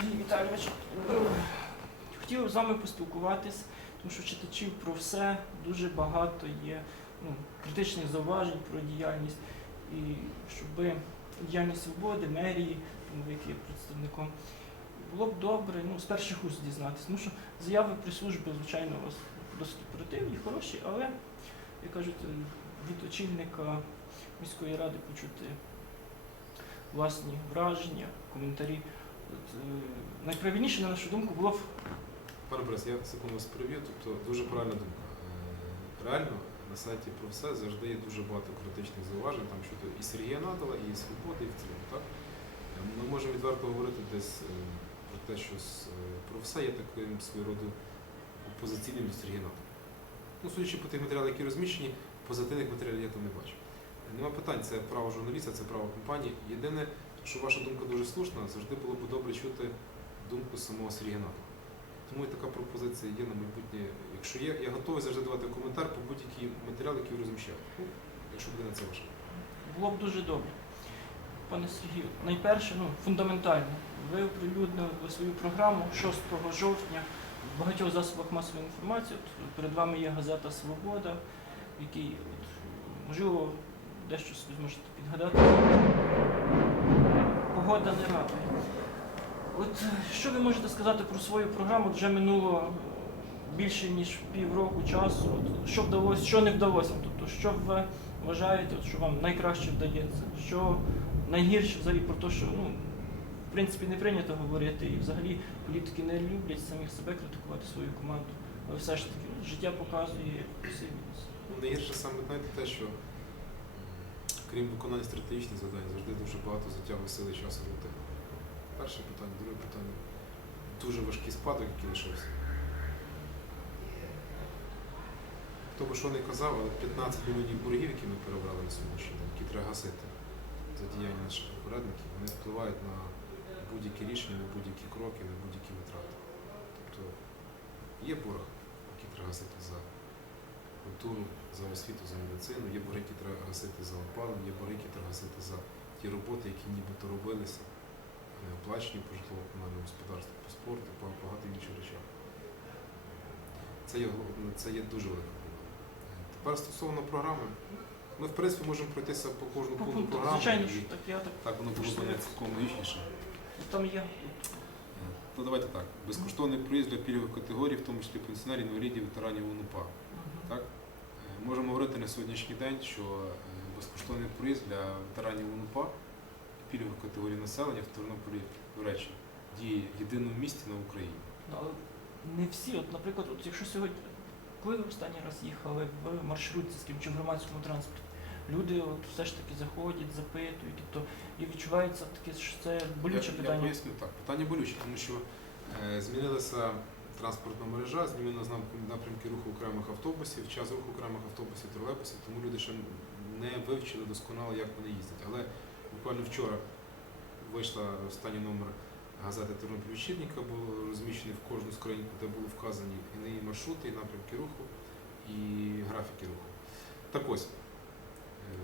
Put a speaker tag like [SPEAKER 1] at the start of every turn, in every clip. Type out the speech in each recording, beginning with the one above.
[SPEAKER 1] Сергій Віталійович. Хотів з вами поспілкуватись, тому що читачів про все дуже багато є ну, критичних зауважень про діяльність. І щоб діяльність свободи, мерії, які є представником, було б добре ну, з перших уст дізнатися. Тому що заяви при службі, звичайно, у вас досить оперативні, хороші, але, як кажуть, е, від очільника міської ради почути власні враження, коментарі. Е, найправильніше, на нашу думку, було б
[SPEAKER 2] Пане Борис, я секунду вас переб'ю. Тобто дуже правильна думка. Е, Реально на сайті про все завжди є дуже багато критичних зауважень там щодо і Сергія Надала, і свободи, і в цілому. Так? Е, Ми можемо відверто говорити десь про те, що про все є таким свого роду опозиційним до Сергія Надала. Ну, судячи по тих матеріалах, які розміщені, позитивних матеріалів я там не бачу. Нема питань, це право журналіста, це право компанії. Єдине, що ваша думка дуже слушна, завжди було б добре чути думку самого Сергія Надала. Тому і така пропозиція є на майбутнє. Якщо є, я готовий завжди давати коментар по будь-який матеріал, який ви розміщаєте. Ну, якщо буде на це ваше.
[SPEAKER 1] було б дуже добре. Пане Сергію, найперше, ну, фундаментально, ви оприлюднили свою програму 6 жовтня в багатьох засобах масової інформації. От перед вами є газета Свобода, в якій, от, можливо, дещо собі зможете підгадати. Погода не радує. От що ви можете сказати про свою програму? Вже минуло більше ніж півроку часу. От, що вдалося, що не вдалося? Тобто, що ви вважаєте, от, що вам найкраще вдається? Що найгірше взагалі про те, що ну, в принципі не прийнято говорити, і взагалі політики не люблять самих себе критикувати свою команду. Але все ж таки життя показує посильність.
[SPEAKER 2] Ну, найгірше саме знаєте те, що крім виконання стратегічних завдань, завжди дуже багато затягує сили часу рутини. Перше питання, друге питання. Дуже важкий спадок, який лишився. Хто би що не казав, але 15 мільйонів боргів, які ми перебрали на сьогоднішній день, які треба гасити за діяння наших попередників, вони впливають на будь-які рішення, на будь-які кроки, на будь-які витрати. Тобто є борг, який треба гасити за культуру, за освіту, за медицину, є борги, які треба гасити за опалення, є борги, які треба гасити за ті роботи, які нібито робилися, не оплачені по житлово-комунальному господарству, по спорту, по багато інших речах. Це є, це є дуже велика проблема. Тепер стосовно програми, ми в принципі можемо пройтися по кожному
[SPEAKER 1] По
[SPEAKER 2] пункту програми.
[SPEAKER 1] звичайно,
[SPEAKER 2] і
[SPEAKER 1] що так я так.
[SPEAKER 2] так воно було
[SPEAKER 1] Можливо.
[SPEAKER 2] цілком логічніше.
[SPEAKER 1] Там є
[SPEAKER 2] Ну давайте так. Безкоштовний проїзд для пільгових категорій, в тому числі пенсіонерів, інвалідів, ветеранів УНУПА. Можемо говорити на сьогоднішній день, що е, безкоштовний проїзд для ветеранів УНУПА і пільгових категорій населення в Тернополі, до речі, діє в єдиному місті на Україні.
[SPEAKER 1] Ну, але не всі. От, наприклад, от якщо сьогодні, коли ви останній раз їхали в маршрутці з ким чи в громадському транспорті, люди от все ж таки заходять, запитують, тобто і відчувається таке, що це болюче
[SPEAKER 2] я, Я
[SPEAKER 1] питання.
[SPEAKER 2] поясню так. Питання болюче, тому що е, змінилася транспортна мережа, змінилися напрямки руху окремих автобусів, час руху окремих автобусів, тролейбусів, тому люди ще не вивчили досконало, як вони їздять. Але буквально вчора вийшла останній номер газети Тернопіль був розміщений в кожну скриньку, де були вказані і неї маршрути, і напрямки руху, і графіки руху. Так ось, е,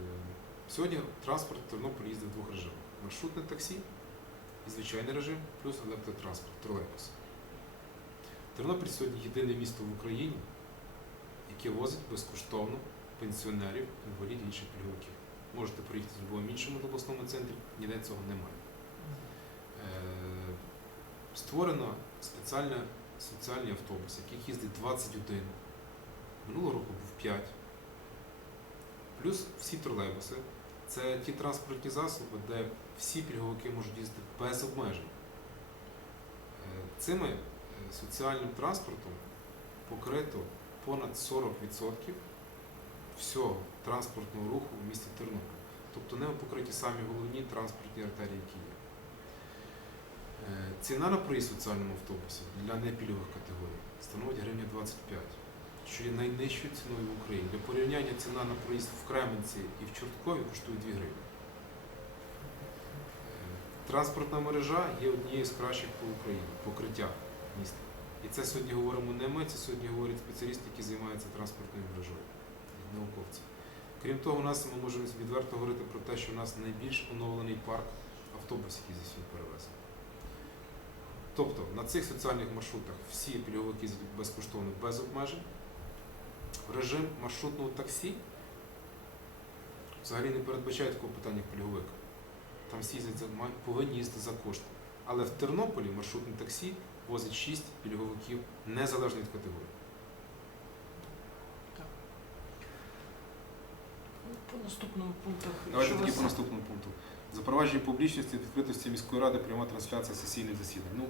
[SPEAKER 2] сьогодні транспорт Тернопіль їздить в двох режимах: маршрутне таксі і звичайний режим, плюс електротранспорт, тролейбус. Тернопіль сьогодні єдине місто в Україні, яке возить безкоштовно пенсіонерів, інвалідів і інших пільговиків. Можете приїхати в будь-якому іншому обласному центрі, ніде цього немає. Е, Створено спеціальний соціальний автобус, який їздить 21. Минулого року був 5. Плюс всі тролейбуси. Це ті транспортні засоби, де всі пільговики можуть їздити без обмежень. Е, Цими соціальним транспортом покрито понад 40% всього транспортного руху в місті Тернопіль. Тобто ними покриті самі головні транспортні артерії, які є. Е, Ціна на проїзд соціальному автобусі для непільгових категорій становить гривня 25, що є найнижчою ціною в Україні. Для порівняння ціна на проїзд в Кременці і в Чорткові коштує 2 гривні. Е, Транспортна мережа є однією з кращих по Україні, покриття міста. І це сьогодні говоримо не ми, це сьогодні говорять спеціалісти, які займаються транспортною мережою, науковці. Крім того, у нас ми можемо відверто говорити про те, що у нас найбільш оновлений парк автобусів, які здійснюють перевезення. Тобто на цих соціальних маршрутах всі пільговики безкоштовно без обмежень. Режим маршрутного таксі взагалі не передбачає такого питання, як пільговик. Там всі повинні їздити за кошти. Але в Тернополі маршрутне таксі возить 6 пільговиків незалежно від категорії.
[SPEAKER 1] По наступному пункту.
[SPEAKER 2] Давайте тоді по наступному пункту. Запровадження публічності, відкритості міської ради, пряма трансляція сесійних засідань. Ну,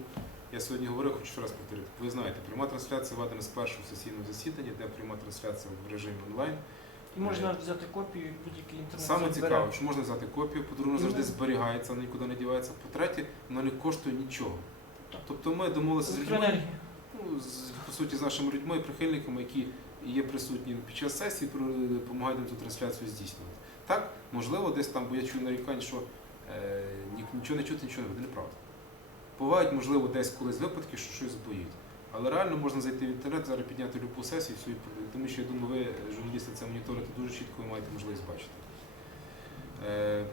[SPEAKER 2] я сьогодні говорив, хочу ще раз повторити. Ви знаєте, пряма трансляція введена з першого сесійного засідання, де пряма трансляція в режимі онлайн.
[SPEAKER 1] І можна взяти копію будь-який інтернет.
[SPEAKER 2] Саме цікаво, що можна взяти копію, по-друге, завжди зберігається, воно нікуди не дівається. По-третє, воно не коштує нічого. Тобто ми домовилися з людьми, ну, з, по суті, з нашими людьми, прихильниками, які є присутні під час сесії, про- допомагають нам цю трансляцію здійснювати. Так, можливо, десь там, бо я чую нарікань, що е, ні- нічого не чути, нічого не буде. Неправда. Бувають, можливо, десь колись випадки, що щось збоїть. Але реально можна зайти в інтернет, зараз підняти любу сесію, всю, тому що я думаю, ви, журналісти, це моніторите дуже чітко, ви маєте можливість бачити. Е,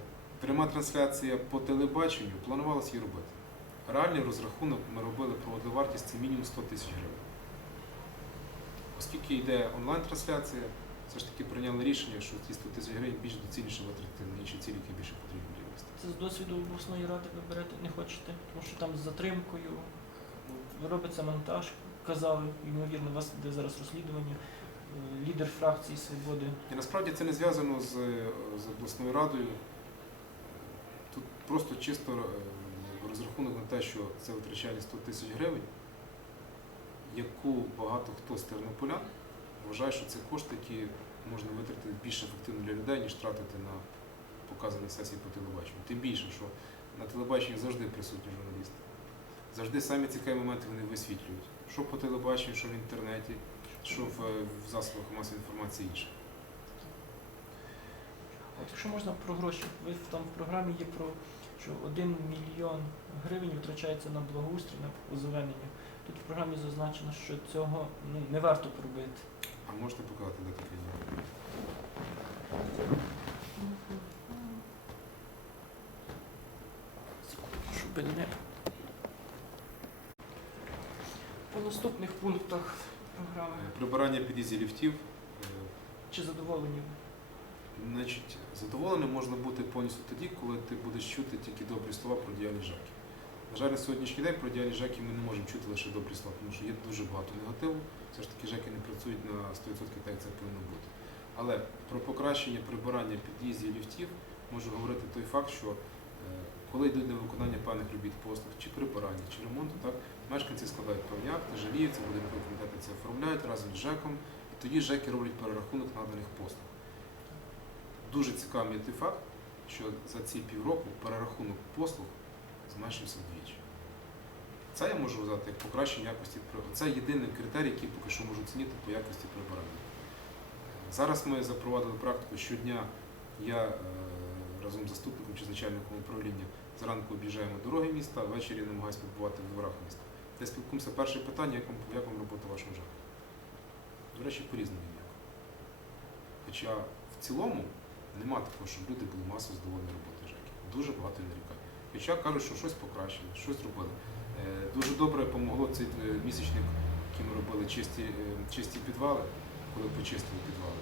[SPEAKER 2] пряма трансляція по телебаченню планувалося її робити. Реальний розрахунок ми робили проводили вартість це мінімум 100 тисяч гривень. Оскільки йде онлайн-трансляція, все ж таки прийняли рішення, що ті 100 тисяч гривень більш доцільніше витратити на інші цілі, які більше потрібні для.
[SPEAKER 1] Це з досвіду обласної ради ви берете, не хочете, тому що там з затримкою робиться монтаж, казали, ймовірно, у вас йде зараз розслідування, е, лідер фракції Свободи.
[SPEAKER 2] І насправді це не зв'язано з, з обласною радою. Тут просто чисто е, розрахунок на те, що це витрачання 100 тисяч гривень, яку багато хто з тернополян вважає, що це кошти, які можна витратити більш ефективно для людей, ніж тратити на показані сесії по телебаченню. Тим більше, що на телебаченні завжди присутні журналісти. Завжди самі цікаві моменти вони висвітлюють. Що по телебаченню, що в інтернеті, що в, е, в засобах масової інформації інше.
[SPEAKER 1] От якщо можна про гроші, ви там в програмі є про що 1 мільйон гривень витрачається на благоустрій, на озеленення. Тут в програмі зазначено, що цього ну, не варто пробити.
[SPEAKER 2] А можете показати, є?
[SPEAKER 1] Секунду, щоб не. По наступних пунктах програми.
[SPEAKER 2] Е, Прибирання під'їздів ліфтів. Е,
[SPEAKER 1] Чи задоволені?
[SPEAKER 2] Значить, задоволеним можна бути повністю тоді, коли ти будеш чути тільки добрі слова про діяльність ЖЕКів. На жаль, на сьогоднішній день про діяльність ЖЕКів ми не можемо чути лише добрі слова, тому що є дуже багато негативу. Все ж таки ЖЕКи не працюють на 100% так, як це повинно бути. Але про покращення прибирання під'їздів ліфтів можу говорити той факт, що коли йдуть на виконання певних робіт послуг, чи прибирання, чи ремонту, так, мешканці складають певні акти, жаліються, будинкові комітети це оформляють разом з ЖЕКом, і тоді ЖЕКи роблять перерахунок наданих послуг. Дуже цікавий той факт, що за ці півроку перерахунок послуг зменшився вдвічі. Це я можу вважати як покращення якості при- Це єдиний критерій, який поки що можу оцінити по якості прибирання. Зараз ми запровадили практику щодня. Я е, разом з заступником чи з начальником управління зранку об'їжджаємо дороги міста, а ввечері намагаюся побувати в дворах міста. Де спілкуємося перше питання, як вам, як вам робота вашого ЖЕКу. До речі, по-різному є. Хоча в цілому нема такого, щоб люди були масово задоволені роботою ЖЕКів. Дуже багато нарікань. Хоча кажуть, що щось покращили, щось зробили. Е, Дуже добре допомогло цей е, місячник, який ми робили чисті, е, чисті підвали, коли почистили підвали.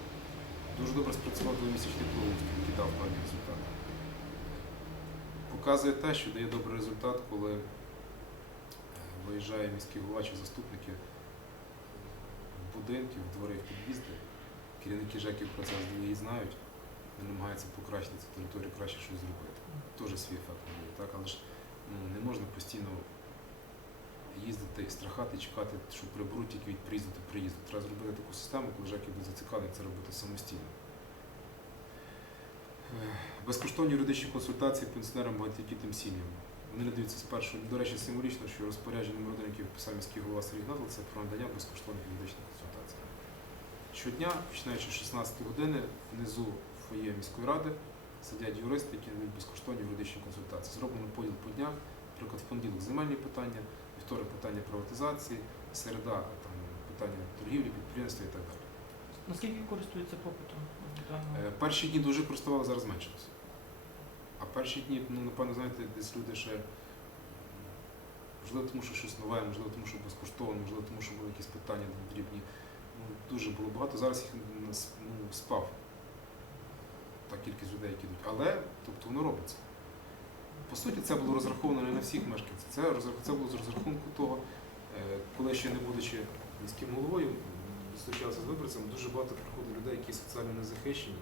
[SPEAKER 2] Дуже добре спрацював двомісячний благоустрій, який дав певні результати. Показує те, що дає добрий результат, коли е, виїжджає міський голова чи заступники в будинки, в двори, в під'їзди. Керівники ЖЕКів про це заздалегідь знають, вони намагаються покращити цю територію, краще щось зробити. Теж свій ефект буде, так? Але ж ну, не можна постійно їздити, страхати, чекати, що приберуть тільки від приїзду до приїзду. Треба зробити таку систему, коли ЖЕКи будуть зацікавлені це робити самостійно. Е, Безкоштовні юридичні консультації пенсіонерам багатодітним сім'ям. Вони надаються спершу, до речі, символічно, що розпорядження номер один, який підписав міський голова Сергій Гнатов, це про надання безкоштовних юридичних консультацій. Щодня, починаючи з 16 години, внизу фоє міської ради сидять юристи, які надають безкоштовні юридичні консультації. Зроблено поділ по днях, наприклад, в понеділок земельні питання, вівторок питання приватизації, середа там, питання торгівлі, підприємства і так далі.
[SPEAKER 1] Наскільки користується попитом?
[SPEAKER 2] Е, Перші дні дуже користували, зараз зменшилося. А перші дні, ну, напевно, знаєте, десь люди ще Можливо, тому що щось нове, можливо, тому що безкоштовно, можливо, тому що були якісь питання дрібні. Ну, дуже було багато. Зараз їх ну, спав. Та кількість людей, які йдуть. Але тобто воно робиться. По суті, це було розраховано не на всіх мешканців. Це, це було з розрахунку того, е, коли ще не будучи міським головою, зустрічався з виборцями, дуже багато приходить людей, які соціально незахищені,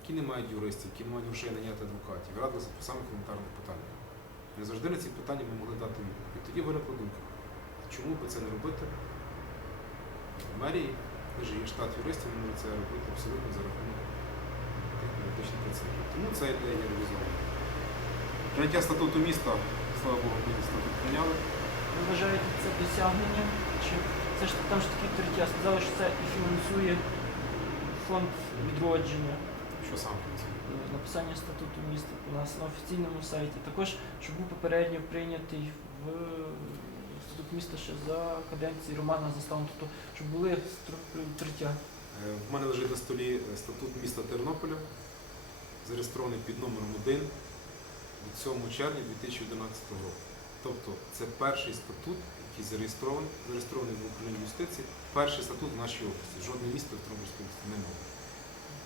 [SPEAKER 2] які не мають юристів, які не мають грошей наняти адвокатів, радилися по самих елементарних питаннях. Не завжди на ці питання ми могли дати відповідь. І тоді виникла думка, чому би це не робити? В мерії теж є штат юристів, вони це робити абсолютно за рахунок тих юридичних працівників. Тому ця ідея є реалізована. Прийняття статуту міста, слава Богу, ми статут прийняли.
[SPEAKER 1] Ви вважаєте це досягненням? Чи це ж там ж такі відкриття сказали, що це і фінансує фонд відродження,
[SPEAKER 2] Що сам працює?
[SPEAKER 1] е, написання статуту міста у нас на офіційному сайті. Також, щоб був попередньо прийнятий в статут міста ще за каденції Романа Заставу, тобто, щоб були відкриття.
[SPEAKER 2] Е, В мене лежить на столі статут міста Тернополя, зареєстрований під номером 1 від 7 червня 2011 року. Тобто це перший статут, який зареєстрований, зареєстрований в управлінні юстиції, перший статут в нашій області. Жодне місто в Тернопільській області не мало.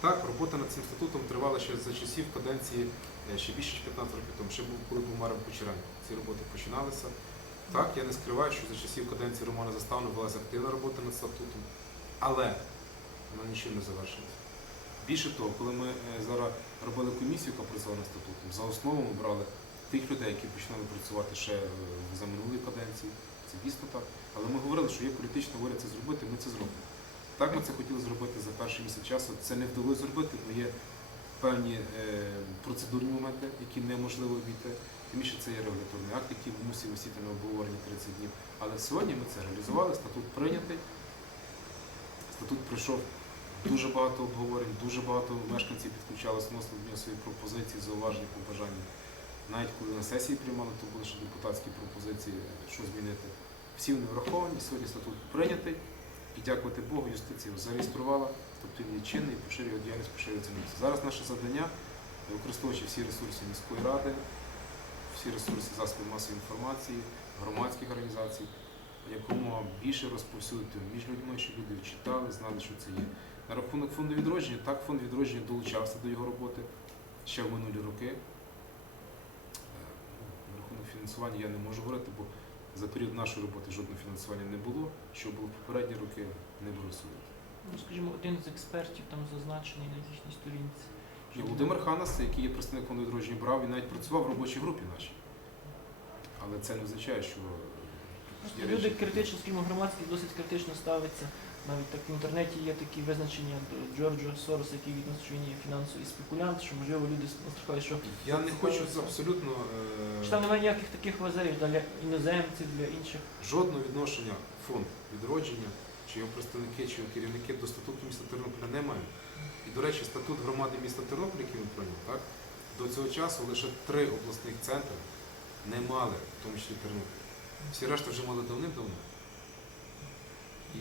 [SPEAKER 2] Так, робота над цим статутом тривала ще за часів каденції е, ще більше ніж 15 років тому, ще був, коли був мером Почерань. Ці роботи починалися. Так, я не скриваю, що за часів каденції Романа Заставна велася активна робота над статутом, але вона нічим не завершилася. Більше того, коли ми е, зараз робили комісію, яка працювала над статутом, за основу ми брали тих людей, які починали працювати ще е, за минулої каденції. Це дійсно так. Але ми говорили, що є політична воля це зробити, ми це зробимо. Так ми це хотіли зробити за перший місяць часу. Це не вдалося зробити, бо є певні е, процедурні моменти, які неможливо обійти. Тим більше це є регуляторний акт, який мусив висіти на обговоренні 30 днів. Але сьогодні ми це реалізували, статут прийнятий. Статут пройшов дуже багато обговорень, дуже багато мешканців підключалися, до свої пропозиції, зауваження, побажання. Навіть коли на сесії приймали, то були ще депутатські пропозиції, що змінити. Всі вони враховані, сьогодні статут прийнятий. І дякувати Богу, юстиція зареєструвала, тобто він є чинний, і поширює діяльність, поширюється місце. Зараз наше завдання, використовуючи всі ресурси міської ради, всі ресурси засобів масової інформації, громадських організацій, якомога більше розповсюдити між людьми, щоб люди читали, знали, що це є. На рахунок фонду відродження, так фонд відродження долучався до його роботи ще в минулі роки. Е, ну, На рахунок фінансування я не можу говорити, бо за період нашої роботи жодного фінансування не було. Що було в попередні роки, не беру судити.
[SPEAKER 1] Ну, скажімо, один з експертів там зазначений на їхній сторінці.
[SPEAKER 2] І Володимир Ханас, який є представник фонду відродження брав, він навіть працював в робочій групі нашій. Але це не означає, що
[SPEAKER 1] Просто
[SPEAKER 2] є
[SPEAKER 1] люди
[SPEAKER 2] речі,
[SPEAKER 1] критично, скажімо, громадські досить критично ставиться. Навіть так в інтернеті є такі визначення до Джорджа Сороса, який відносить, що він є фінансовий спекулянт, що можливо люди настрахали, що
[SPEAKER 2] Я не хочу це абсолютно е,
[SPEAKER 1] Що там немає ніяких таких лазерів для іноземців, для інших.
[SPEAKER 2] жодного відношення фонд відродження, чи його представники, чи його керівники до статуту міста Тернополя не мають. І, до речі, статут громади міста Тернополя, який він прийняв, так, до цього часу лише три обласних центри не мали, в тому числі Тернопіль. Всі решта вже мали давним-давно.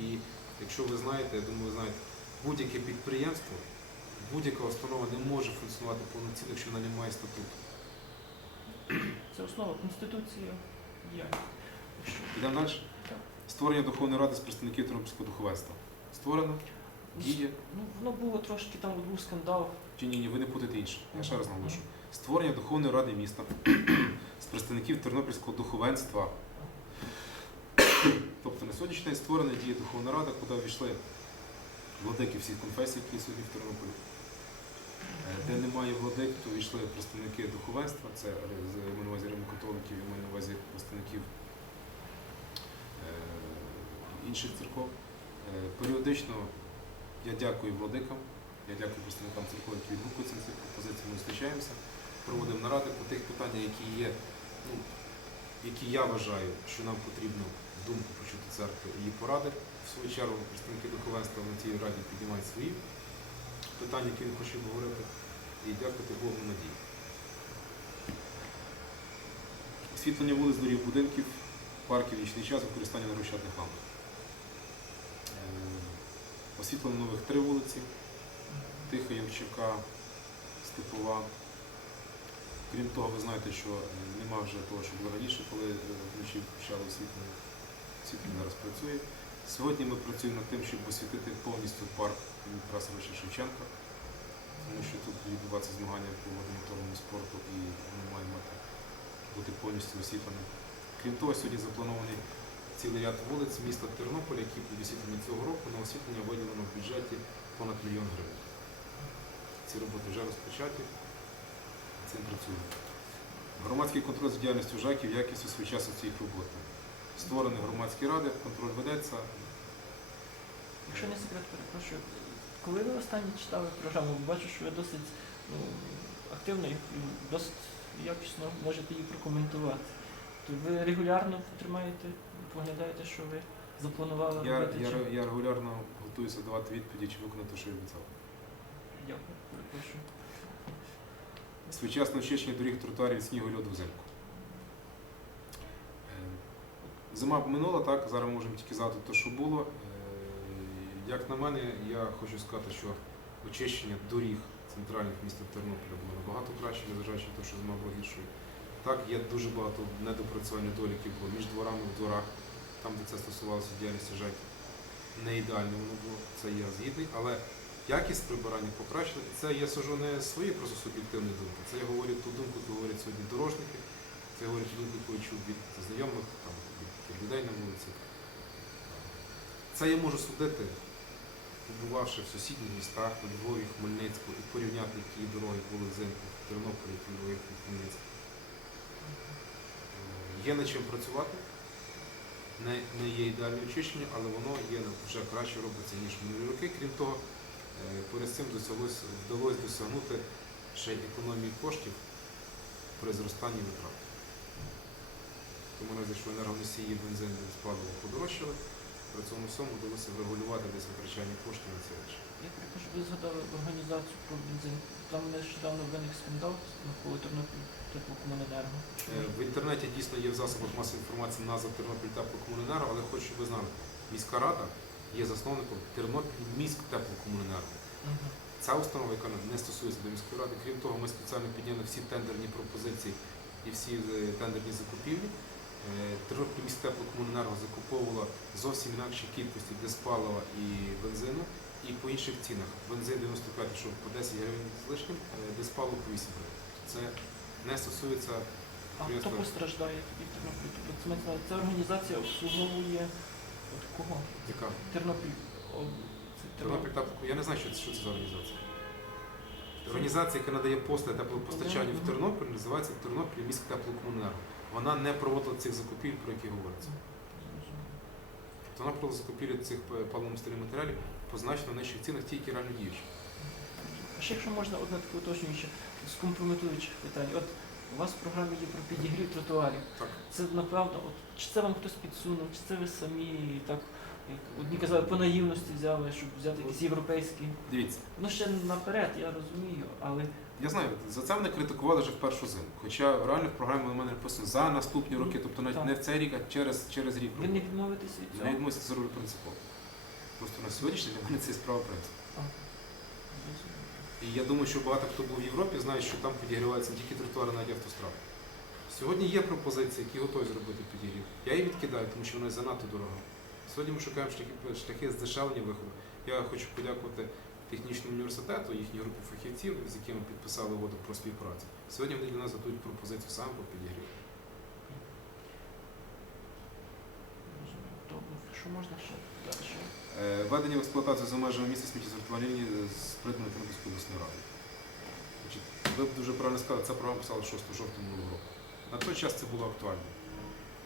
[SPEAKER 2] І якщо ви знаєте, я думаю, ви знаєте, будь-яке підприємство, будь-яка установа не може функціонувати повноцінно, якщо вона не має статуту.
[SPEAKER 1] Це основа Конституції що,
[SPEAKER 2] Йдемо далі.
[SPEAKER 1] Так.
[SPEAKER 2] Створення Духовної ради з представників Тернопільського духовенства. Створено, діє.
[SPEAKER 1] Ну, воно було трошки там був скандал.
[SPEAKER 2] Чи ні, ні, ви не будете інше. Я ще раз наголошу. Створення Духовної ради міста з представників Тернопільського духовенства. Тобто на сьогоднішній день створена діє Духовна Рада, куди війшли владики всіх конфесій, які сьогодні в Тернополі. Е, Де немає владик, то війшли представники духовенства, це я маю на увазі римокатоликів, я маю на увазі представників е, інших церков. Е, Періодично я дякую владикам, я дякую представникам церков, які відгукуються на ці пропозиції. Ми зустрічаємося, проводимо наради по тих питаннях, які є, ну, які я вважаю, що нам потрібно думку почути церкви і її поради. В свою чергу представники духовенства на цій раді піднімають свої питання, які він хоче говорити. І дякувати Богу надії. Освітлення вулиць, доріг, будинків, парків, нічний час, використання нарощадних ламп. Е, Освітлено нових три вулиці. Тиха, Ямчука, Степова. Крім того, ви знаєте, що нема вже того, що було раніше, коли е, вночі включали освітлення. Освітлення зараз. Сьогодні ми працюємо над тим, щоб освітити повністю парк Тараса Івановича Шевченка, тому що тут відбуваються змагання по водомоторному спорту і воно має мати бути повністю освітленим. Крім того, сьогодні запланований цілий ряд вулиць міста Тернополя, які будуть освітлені цього року. На освітлення виділено в бюджеті понад мільйон гривень. Ці роботи вже розпочаті, цим працюємо. Громадський контроль за діяльністю ЖАКів, якістю своєчасності їх роботи. Створені громадські ради, контроль ведеться.
[SPEAKER 1] Якщо не секрет, перепрошую, коли ви останнє читали програму, бачу, що ви досить ну, активно і досить якісно можете її прокоментувати. То ви регулярно тримаєте, поглядаєте, що ви запланували
[SPEAKER 2] Я,
[SPEAKER 1] робити?
[SPEAKER 2] я,
[SPEAKER 1] чи-
[SPEAKER 2] я регулярно готуюся давати відповіді, чи виконати, що я обіцяв.
[SPEAKER 1] Дякую, перепрошую.
[SPEAKER 2] Своєчасне очищення доріг тротуарів снігу льоду взимку. Е, Зима минула, так, зараз ми можемо тільки згадати те, що було. Е, Як на мене, я хочу сказати, що очищення доріг центральних міста Тернополя було набагато краще, незважаючи на те, що зима була гіршою. Так, є дуже багато недопрацювань недоліків було між дворами в дворах, там, де це стосувалося діяльності ЖЕКів. Не ідеально воно було, це я згідний, але якість прибирання покращити, це я сужу не свої просто суб'єктивні думки. Це я говорю ту думку, яку говорять сьогодні дорожники, це я говорю ту думку, яку чув від знайомих, там, людей на вулиці. Це я можу судити, побувавши в сусідніх містах, у Львові, Хмельницьку, і порівняти, які дороги були взимку в Тернополі, які дороги в Хмельницьку. Е, Є над чим працювати. Не, не є ідеальне очищення, але воно є вже краще робиться, ніж минулі роки. Крім того, е, перед цим вдалося досягнути ще економії коштів при зростанні витрат. Тому разі, що енергоносії бензин палива подорожчали, при цьому всьому вдалося врегулювати десь витрачання коштів на ці речі.
[SPEAKER 1] Я перепрошую, ви згадали організацію про бензин. Там нещодавно виник скандал навколо Тернопіль теплокомуненерго.
[SPEAKER 2] Е, В інтернеті дійсно є в засобах масової інформації назва Тернопіль теплокомуненерго, але хочу, щоб ви знали, міська рада є засновником Тернопіль міськ теплокомуненерго. Ця установа, яка не стосується до міської ради, крім того, ми спеціально підняли всі тендерні пропозиції і всі е, тендерні закупівлі. Е, Тернопіль міськ теплокомуненерго закуповувала зовсім інакші кількості диспалива і бензину, і по інших цінах. Бензин 95 йшов по 10 гривень з лишнім, е, диспаливо по 8 гривень. Це не стосується
[SPEAKER 1] А хто постраждає тоді в Тернополі? Це, мається на увазі, ця організація обслуговує от кого?
[SPEAKER 2] яка
[SPEAKER 1] Тернопіль.
[SPEAKER 2] Тернопіль тепло. Я не знаю, що це, що це за організація. Організація, яка надає послуги теплопостачання в Тернопіль, називається Тернопіль міськ теплокомуненерго. Вона не проводила цих закупівель, про які говориться. Тобто Вона проводила закупівлі цих паливно-мастильних матеріалів по значно нижчих цінах, ті, які реально діючі.
[SPEAKER 1] А ще якщо можна одне таке уточнююче з компрометуючих питань. От у вас в програмі є про підігрів тротуарів.
[SPEAKER 2] Так.
[SPEAKER 1] Це напевно, от чи це вам хтось підсунув, чи це ви самі так, як одні казали, по наївності взяли, щоб взяти якісь європейські.
[SPEAKER 2] Дивіться,
[SPEAKER 1] Ну ще наперед, я розумію, але
[SPEAKER 2] я знаю, за це мене критикували вже в першу зиму. Хоча реально в програмі у мене написано за наступні роки, тобто навіть
[SPEAKER 1] Так.
[SPEAKER 2] не в цей рік, а через, через рік.
[SPEAKER 1] ви не відмовитеся від цього.
[SPEAKER 2] відмовився це роблю принципово. Просто на сьогоднішній для мене це справа
[SPEAKER 1] зрозуміло.
[SPEAKER 2] І я думаю, що багато хто був в Європі, знає, що там підігріваються не тільки тротуари, навіть автостради. Сьогодні є пропозиції, які готові зробити підігрів. Я її відкидаю, тому що вона занадто дорога. Сьогодні ми шукаємо шляхи, шляхи здешевлення виходу. Я хочу подякувати технічному університету, їхній групі фахівців, з якими підписали угоду про співпрацю. Сьогодні вони для нас готують пропозицію саме по підігріву.
[SPEAKER 1] Добре, що можна ще далі?
[SPEAKER 2] Е, Введення в експлуатацію за межами місця сміттєзвертувальної лінії з придбаної Тернопільської обласної ради. Значить, Ви дуже правильно сказали, ця програма писала 6 жовтня минулого року. На той час це було актуально.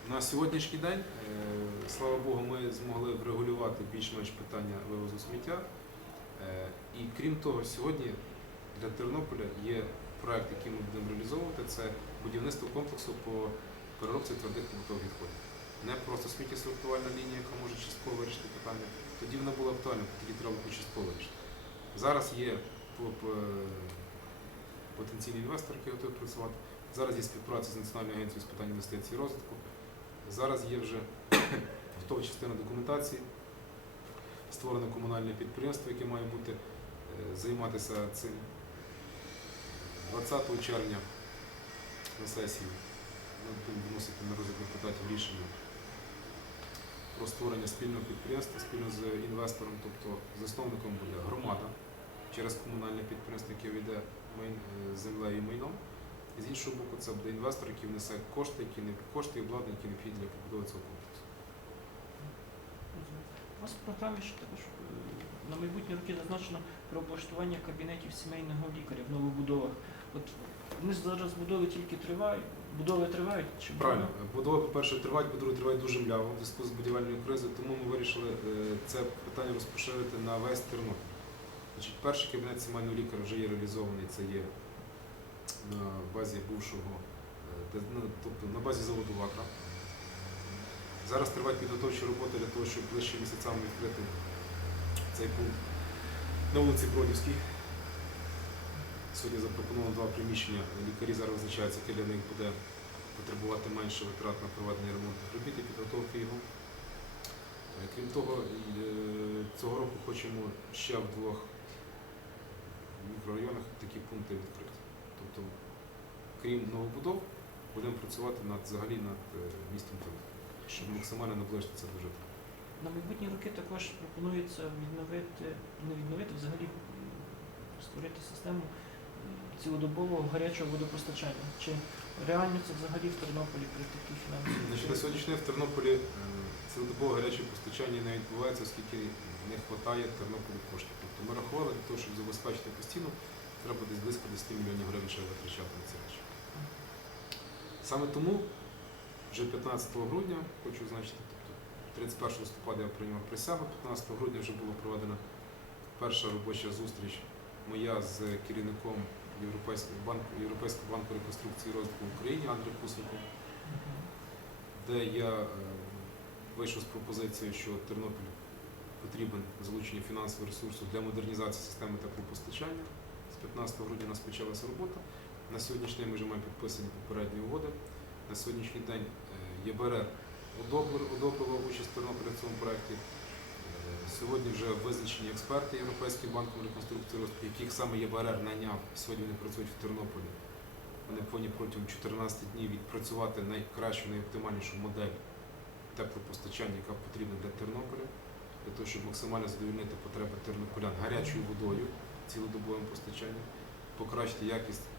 [SPEAKER 2] На сьогоднішній день, е, слава Богу, ми змогли врегулювати більш-менш питання вивозу сміття. Е, І крім того, сьогодні для Тернополя є проект, який ми будемо реалізовувати, це будівництво комплексу по переробці твердих побутових відходів. Не просто сміттєсортувальна лінія, яка може частково вирішити питання. Тоді вона була актуальна, тоді треба було частково вирішити. Зараз є по- по- потенційний інвестор, який готовий працювати. Зараз є співпраця з Національною агенцією з питань інвестицій і розвитку. Зараз є вже готова частина документації, створене комунальне підприємство, яке має бути е, займатися цим. 20 червня на сесії ми будемо виносити на розгляд депутатів рішення про створення спільного підприємства спільно з інвестором, тобто засновником буде громада через комунальне підприємство, яке веде майн- е, землею і майном. І з іншого боку, це буде інвестор, який внесе кошти, які не кошти і обладнання, які необхідні для побудови цього комплексу.
[SPEAKER 1] Вас в програмі ще також е, на майбутні роки зазначено про облаштування кабінетів сімейного лікаря в новобудовах. От вони зараз будови тільки тривають, будови тривають чи
[SPEAKER 2] Правильно, будова, по-перше, тривають, по-друге, триває дуже мляво в зв'язку з будівельною кризою, тому ми вирішили е, це питання розпоширити на весь Тернопіль. Значить, перший кабінет сімейного лікаря вже є реалізований, це є на базі бувшого, е, ну, тобто на базі заводу Вакра. Зараз тривають підготовчі роботи для того, щоб ближче місяцями відкрити цей пункт на вулиці Бродівській. Сьогодні запропоновано два приміщення. Лікарі зараз визначаються, яке для них буде потребувати менше витрат на проведення ремонтних робіт і підготовки його. Е, Крім того, е, цього року хочемо ще в двох мікрорайонах такі пункти відкрити. Тобто, крім новобудов, будемо працювати над взагалі над е, містом Тернопіль, щоб максимально наближити це жителів.
[SPEAKER 1] На майбутні роки також пропонується відновити, не відновити, взагалі створити систему цілодобового гарячого водопостачання. Чи реально це взагалі в Тернополі при такій фінансовій?
[SPEAKER 2] На сьогоднішній день в Тернополі е, цілодобове гаряче постачання не відбувається, оскільки не вистачає Тернополю коштів. Тобто ми рахували для того, щоб забезпечити постійно, треба десь близько 10 мільйонів гривень ще витрачати на ці речі. Саме тому вже 15 грудня, хочу значити, тобто 31 листопада я прийняв присягу, 15 грудня вже була проведена перша робоча зустріч моя з керівником Європейського банку, Європейського банку реконструкції і розвитку в Україні Андрій Кусенком
[SPEAKER 1] Мгм.
[SPEAKER 2] де я е, вийшов з пропозицією, що Тернопіль потрібен залучення фінансового ресурсу для модернізації системи теплопостачання. З 15 грудня у нас почалася робота. На сьогоднішній день ми вже маємо підписані попередні угоди. На сьогоднішній день ЄБРР одобрила участь Тернополя в цьому проєкті. Е, Сьогодні вже визначені експерти Європейським банком реконструкції розвитку, яких саме ЄБРР наняв, сьогодні вони працюють в Тернополі. Вони повинні протягом 14 днів відпрацювати найкращу, найоптимальнішу модель теплопостачання, яка потрібна для Тернополя, для того, щоб максимально задовольнити потреби тернополян гарячою водою, цілодобовим постачанням, покращити якість е,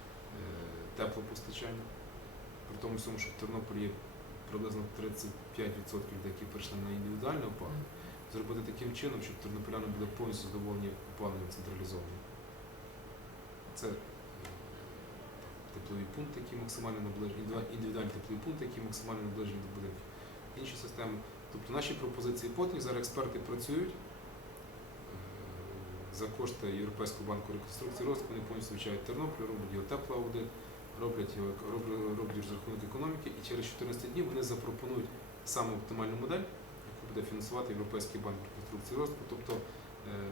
[SPEAKER 2] теплопостачання. При тому всьому, що в Тернополі є приблизно 35% людей, які прийшли на індивідуальне опалення, зробити таким чином, щоб тернополяни були повністю задоволені опаленням централізованим. Це е, теплові пункти, які максимально наближені, індивідуальні теплові пункти, які максимально наближені до будинків, інші системи. Тобто наші пропозиції потім зараз експерти працюють е, за кошти Європейського банку реконструкції розвитку, вони повністю вивчають Тернопіль, роблять його теплоаудит, роблять його роблять, розрахунок економіки, і через 14 днів вони запропонують саме оптимальну модель, яку буде фінансувати Європейський банк реконструкції розвитку. Тобто е,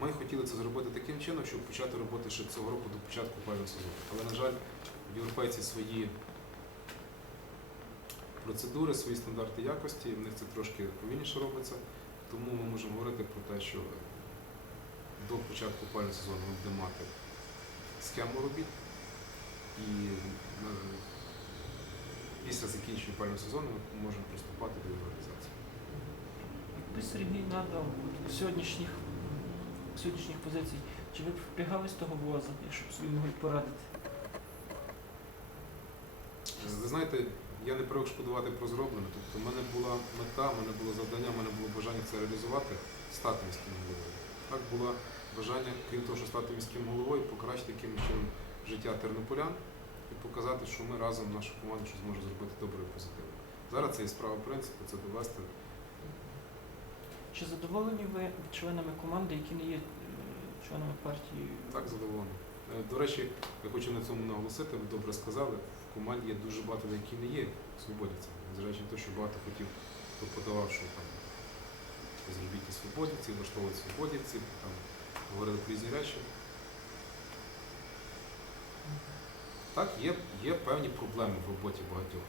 [SPEAKER 2] ми хотіли це зробити таким чином, щоб почати роботи ще цього року до початку опалювального сезону. Але, на жаль, європейці свої процедури, свої стандарти якості, в них це трошки повільніше робиться. Тому ми можемо говорити про те, що до початку опалювального сезону ми будемо мати схему робіт і після закінчення опалювального сезону ми можемо приступати до його реалізації.
[SPEAKER 1] Якби Сергій надав от сьогоднішніх, сьогоднішніх позицій, чи ви б впрягались того воза, якщо б собі могли порадити?
[SPEAKER 2] Ви знаєте, я не привик шкодувати про зроблене. Тобто, в мене була мета, в мене було завдання, в мене було бажання це реалізувати, стати міським головою. Так було бажання, крім того, що стати міським головою, покращити якимось чином життя тернополян і показати, що ми разом, наша команда, що зможе зробити добре і позитивно. Зараз це є справа принципу, це довести.
[SPEAKER 1] Чи задоволені ви членами команди, які не є е, членами партії?
[SPEAKER 2] Так, задоволений. Е, До речі, я хочу на цьому наголосити, ви добре сказали, в команді є дуже багато, які не є свободівцями. Незважаючи на те, що багато хотів, хто подавав, що там зробіть свободівці, влаштовують свободівці, там говорили різні речі. Так, є, є певні проблеми в роботі багатьох.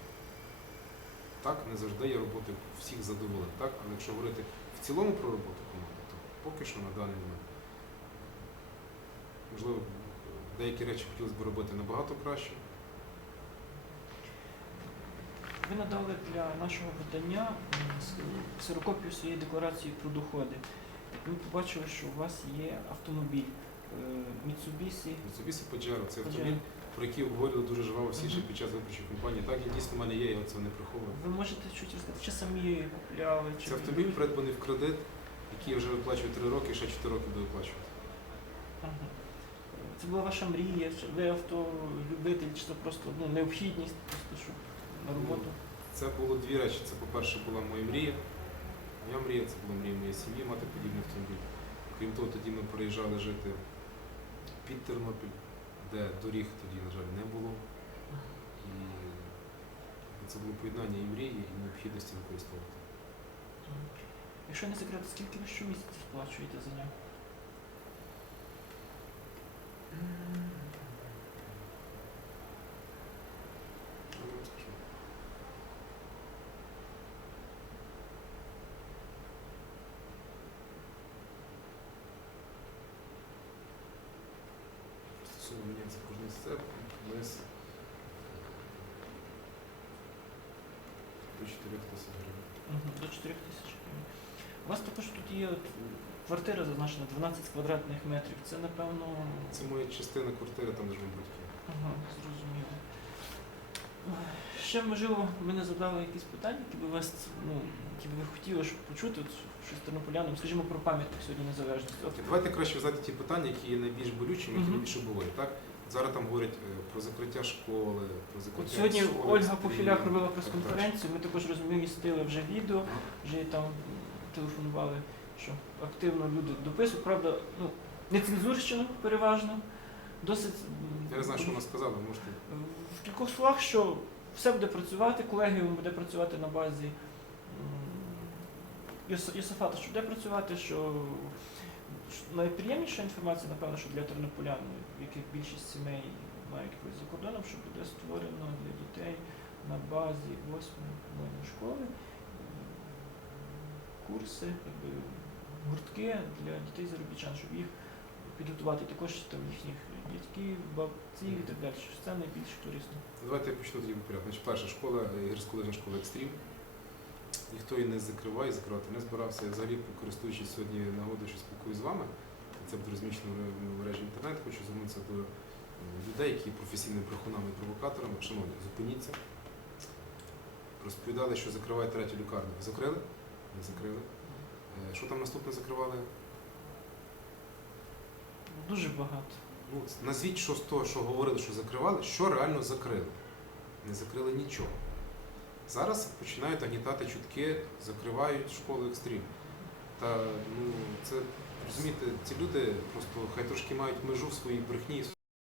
[SPEAKER 2] Так, не завжди є роботи всіх задоволених. Так? Але якщо говорити в цілому про роботу команди, то поки що на даний момент. Можливо, деякі речі хотілося б робити набагато краще,
[SPEAKER 1] Ви надали для нашого видання м, с- ксерокопію своєї декларації про доходи. Ми побачили, що у вас є автомобіль е, Mitsubishi
[SPEAKER 2] Mitsubishi Pajero це автомобіль, про який обговорювали дуже жваво всі ще під час виборчих кампаній. Так, він дійсно в мене є, я цього не приховую.
[SPEAKER 1] Ви можете чуть розказати, чи самі купляли, чи
[SPEAKER 2] Це автомобіль придбаний в кредит, який я вже виплачую 3 роки, і ще 4 роки буду виплачувати.
[SPEAKER 1] Ага. Це була ваша мрія, чи ви автолюбитель, чи це просто ну, необхідність, просто щоб на роботу?
[SPEAKER 2] Це було дві речі. Це, по-перше, була моя мрія. Моя мрія, це була мрія моєї сім'ї мати подібний автомобіль. Крім того, тоді ми переїжджали жити під Тернопіль, де доріг тоді, на жаль, не було. І це було поєднання і мрії, і необхідності використовувати.
[SPEAKER 1] Якщо не секрет, скільки ви щомісяця сплачуєте за нього?
[SPEAKER 2] Що я вам скажу? Просто сума міняється кожен степ, вниз до 4 тисяч гривень.
[SPEAKER 1] Мгм, До 4 тисяч гривень. У вас також тут є от, квартира зазначена 12 квадратних метрів. Це напевно.
[SPEAKER 2] Це моя частина квартири, там де живуть батьки.
[SPEAKER 1] Ага, зрозуміло. Ще, можливо, ми не задали якісь питання, які би вас, ну, які би ви хотіли щоб почути, от, щось тернополянам, скажімо, про пам'ятник сьогодні незалежності. От,
[SPEAKER 2] Давайте краще задати ті питання, які є найбільш болючими, які
[SPEAKER 1] Мгм.
[SPEAKER 2] найбільше обговорюють. Так? Зараз там говорять е, про закриття школи, про закриття
[SPEAKER 1] От сьогодні
[SPEAKER 2] школи,
[SPEAKER 1] Ольга Похиляк робила прес-конференцію, ми також розмістили вже відео, вже там телефонували, що активно люди дописують. Правда, ну, нецензурщину переважно. Досить.
[SPEAKER 2] Я не знаю, що вона сказала, можете.
[SPEAKER 1] В кількох словах, що все буде працювати, колегіум буде працювати на базі м, Йос- Йосафата, що буде працювати, що найприємніша інформація, напевно, що для тернополян, в яких більшість сімей мають якось за кордоном, що буде створено для дітей на базі 8 по-моєму, школи курси, якби, гуртки для дітей заробітчан, щоб їх підготувати також там їхніх дядьків, бабців і так далі. Що це найбільш корисно.
[SPEAKER 2] Давайте я почну тоді по порядку. Значить, перша школа, гірськолижна школа Екстрім. Ніхто її не закриває, закривати не збирався. Я взагалі, користуючись сьогодні нагодою, що спілкуюсь з вами, це буде розміщено в мережі інтернет, хочу звернутися до е, людей, які професійними брехунами і провокаторами. Шановні, зупиніться. Розповідали, що закривають третю лікарню. Закрили? Не закрили. Е, Що там наступне закривали?
[SPEAKER 1] Дуже багато.
[SPEAKER 2] Ну, назвіть, що з того, що говорили, що закривали, що реально закрили. Не закрили нічого. Зараз починають агітати чутки, закривають школи екстрім. Та ну це розумієте, ці люди просто хай трошки мають межу в своїй брехні.